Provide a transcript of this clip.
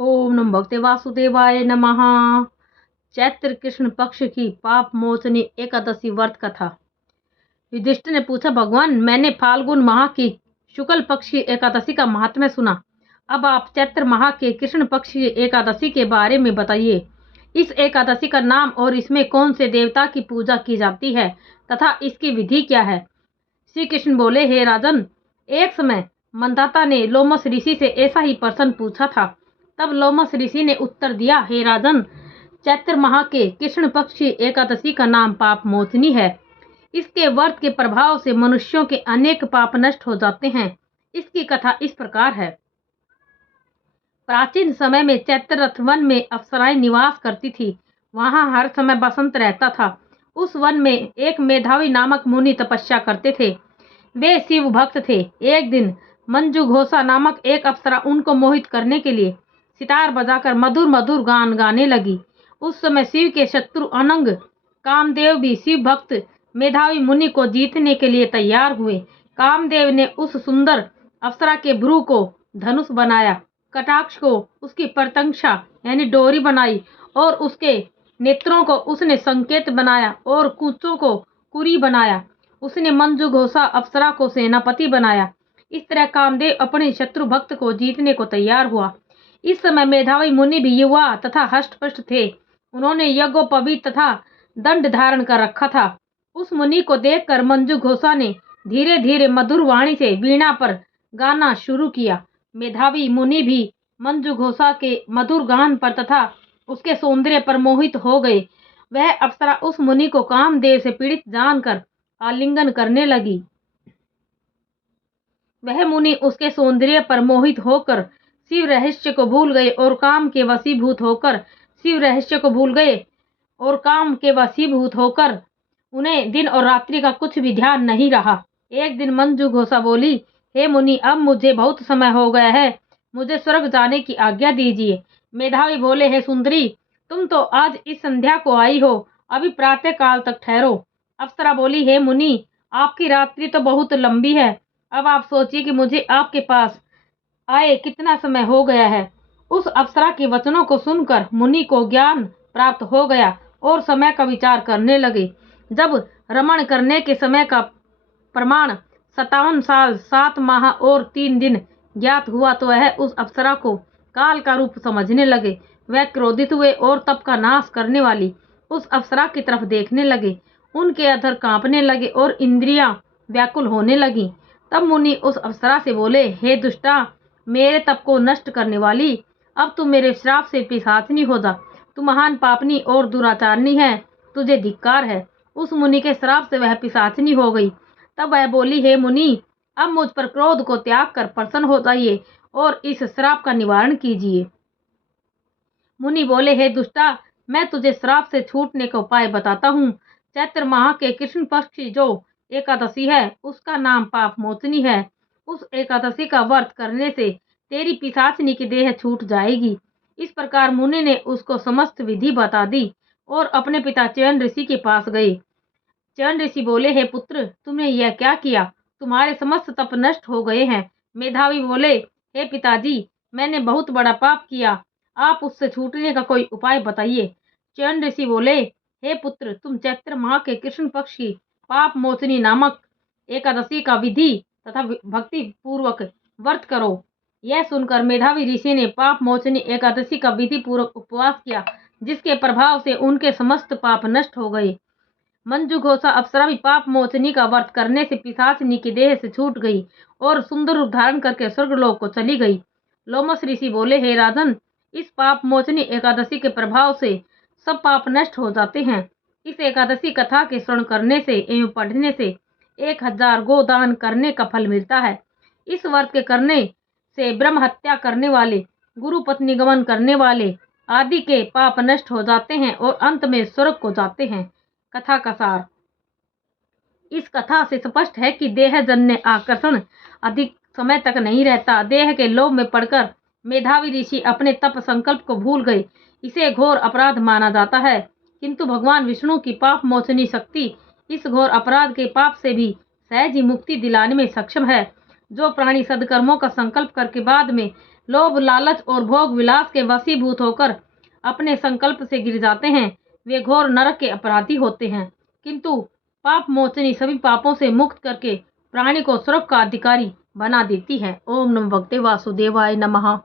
ओम नमो भगवते वासुदेवाय नमः। चैत्र कृष्ण पक्ष की पाप मोचनी एकादशी व्रत कथा। युधिष्ठिर ने पूछा, भगवान, मैंने फाल्गुन माह की शुक्ल पक्ष की एकादशी का महात्म्य सुना। अब आप चैत्र माह के कृष्ण पक्ष की एकादशी के बारे में बताइए। इस एकादशी का नाम और इसमें कौन से देवता की पूजा की जाती है तथा इसकी विधि क्या है। श्री कृष्ण बोले, हे राजन, एक समय मंदाता ने लोमस ऋषि से ऐसा ही प्रश्न पूछा था। तब लोमस ऋषि ने उत्तर दिया, हे राजन, चैत्र माह के कृष्ण पक्ष की एकादशी का नाम पाप मोचनी है। इसके व्रत के प्रभाव से मनुष्यों के अनेक पाप नष्ट हो जाते हैं। इसकी कथा इस प्रकार है। प्राचीन समय में चैत्ररथ वन में अप्सराएं निवास करती थी। वहां हर समय बसंत रहता था। उस वन में एक मेधावी नामक मुनि तपस्या करते थे। वे शिव भक्त थे। एक दिन मंजू घोषा नामक एक अप्सरा उनको मोहित करने के लिए सितार बजाकर मधुर मधुर गान गाने लगी। उस समय शिव के शत्रु अनंग कामदेव भी शिव भक्त मेधावी मुनि को जीतने के लिए तैयार हुए। कामदेव ने उस सुंदर अप्सरा के भ्रू को धनुष बनाया, कटाक्ष को उसकी प्रत्यंक्षा यानी डोरी बनाई और उसके नेत्रों को उसने संकेत बनाया और कूचों को कुरी बनाया। उसने मंजू घोषा अप्सरा को सेनापति बनाया। इस तरह कामदेव अपने शत्रु भक्त को जीतने को तैयार हुआ। इस समय मेधावी मुनि भी युवा तथा हष्टपुष्ट थे। उन्होंने यज्ञोपवीत तथा दंड धारण कर रखा था। उस मुनि को देखकर मंजू घोषा ने धीरे धीरे मधुर वाणी से वीणा पर गाना शुरू किया। मेधावी मुनि भी मंजू घोषा के मधुर गान पर तथा उसके सौंदर्य पर मोहित हो गए। वह अप्सरा उस मुनि को कामदेव से पीड़ित जानकर आलिंगन करने लगी। वह मुनि उसके सौंदर्य पर मोहित होकर शिव रहस्य को भूल गए और काम के वशीभूत होकर उन्हें दिन और रात्रि का कुछ भी ध्यान नहीं रहा। एक दिन मंजू घोषा बोली, हे मुनि, अब मुझे बहुत समय हो गया है, मुझे स्वर्ग जाने की आज्ञा दीजिए। मेधावी बोले, हे सुंदरी, तुम तो आज इस संध्या को आई हो, अभी प्रातः काल तक ठहरो। अप्सरा बोली, हे मुनि, आपकी रात्रि तो बहुत लंबी है। अब आप सोचिए कि मुझे आपके पास आए कितना समय हो गया है। उस अप्सरा के वचनों को सुनकर मुनि को ज्ञान प्राप्त हो गया और समय का विचार करने लगे। जब रमण करने के समय का प्रमाण 57 साल 7 माह और 3 दिन ज्ञात हुआ तो वह उस अप्सरा को काल का रूप समझने लगे। वह क्रोधित हुए और तप का नाश करने वाली उस अप्सरा की तरफ देखने लगे। उनके अधर कांपने लगे और इंद्रियां व्याकुल होने लगी। तब मुनि उस अप्सरा से बोले, हे दुष्टा, मेरे तप को नष्ट करने वाली, अब तू मेरे श्राप से पिशाचनी हो जा। तू महान पापनी और दुराचारनी है, तुझे धिक्कार है। उस मुनि के श्राप से वह पिशाचनी हो गई। तब वह बोली, हे मुनि, अब मुझ पर क्रोध को त्याग कर प्रसन्न हो जाइए और इस श्राप का निवारण कीजिए। मुनि बोले, हे दुष्टा, मैं तुझे श्राप से छूटने का उपाय बताता हूँ। चैत्र माह के कृष्ण पक्ष की जो एकादशी है उसका नाम पाप मोचनी है। उस एकादशी का व्रत करने से तेरी पिशाचनी की देह छूट जाएगी। इस प्रकार मुनि ने उसको समस्त विधि बता दी और अपने पिता च्यवन ऋषि के पास गए। च्यवन ऋषि बोले, हे पुत्र, तुमने यह क्या किया? तुम्हारे समस्त तप नष्ट हो गए हैं। मेधावी बोले, हे पिताजी, मैंने बहुत बड़ा पाप किया, आप उससे छूटने का कोई उपाय बताइए। च्यवन ऋषि बोले, हे पुत्र, तुम चैत्र माह के कृष्ण पक्ष की पाप मोचनी नामक एकादशी का विधि तथा भक्ति पूर्वक व्रत करो। यह सुनकर मेधावी ऋषि ने पाप मोचनी एकादशी का विधि पूर्वक उपवास किया, जिसके प्रभाव से उनके समस्त पाप नष्ट हो गए। मंजू घोषा अप्सरा भी पाप मोचनी का व्रत करने से पिशाचनी की देह से छूट गई और सुंदर रूप धारण करके स्वर्गलोक को चली गई। लोमस ऋषि बोले, हे राजन, इस पाप मोचनी एकादशी के प्रभाव से सब पाप नष्ट हो जाते हैं। इस एकादशी कथा के श्रवण करने से एवं पढ़ने से 1000 गोदान करने का फल मिलता है। इस व्रत के करने से ब्रह्म हत्या करने वाले, गुरु पत्नी गमन करने वाले आदि के पाप नष्ट हो जाते हैं और अंत में स्वर्ग को जाते हैं। कथा का सार। इस कथा से स्पष्ट है कि देह जन्य आकर्षण अधिक समय तक नहीं रहता। देह के लोभ में पड़कर मेधावी ऋषि अपने तप संकल्प को भूल गए। इसे घोर अपराध माना जाता है, किंतु भगवान विष्णु की पाप मोचनी शक्ति इस घोर अपराध के पाप से भी सहज ही मुक्ति दिलाने में सक्षम है। जो प्राणी सदकर्मों का संकल्प करके बाद में लोभ, लालच और भोग विलास के वशीभूत होकर अपने संकल्प से गिर जाते हैं, वे घोर नरक के अपराधी होते हैं। किंतु पाप मोचनी सभी पापों से मुक्त करके प्राणी को स्वर्ग का अधिकारी बना देती है। ओम नमो भगवते वासुदेवाय नमः।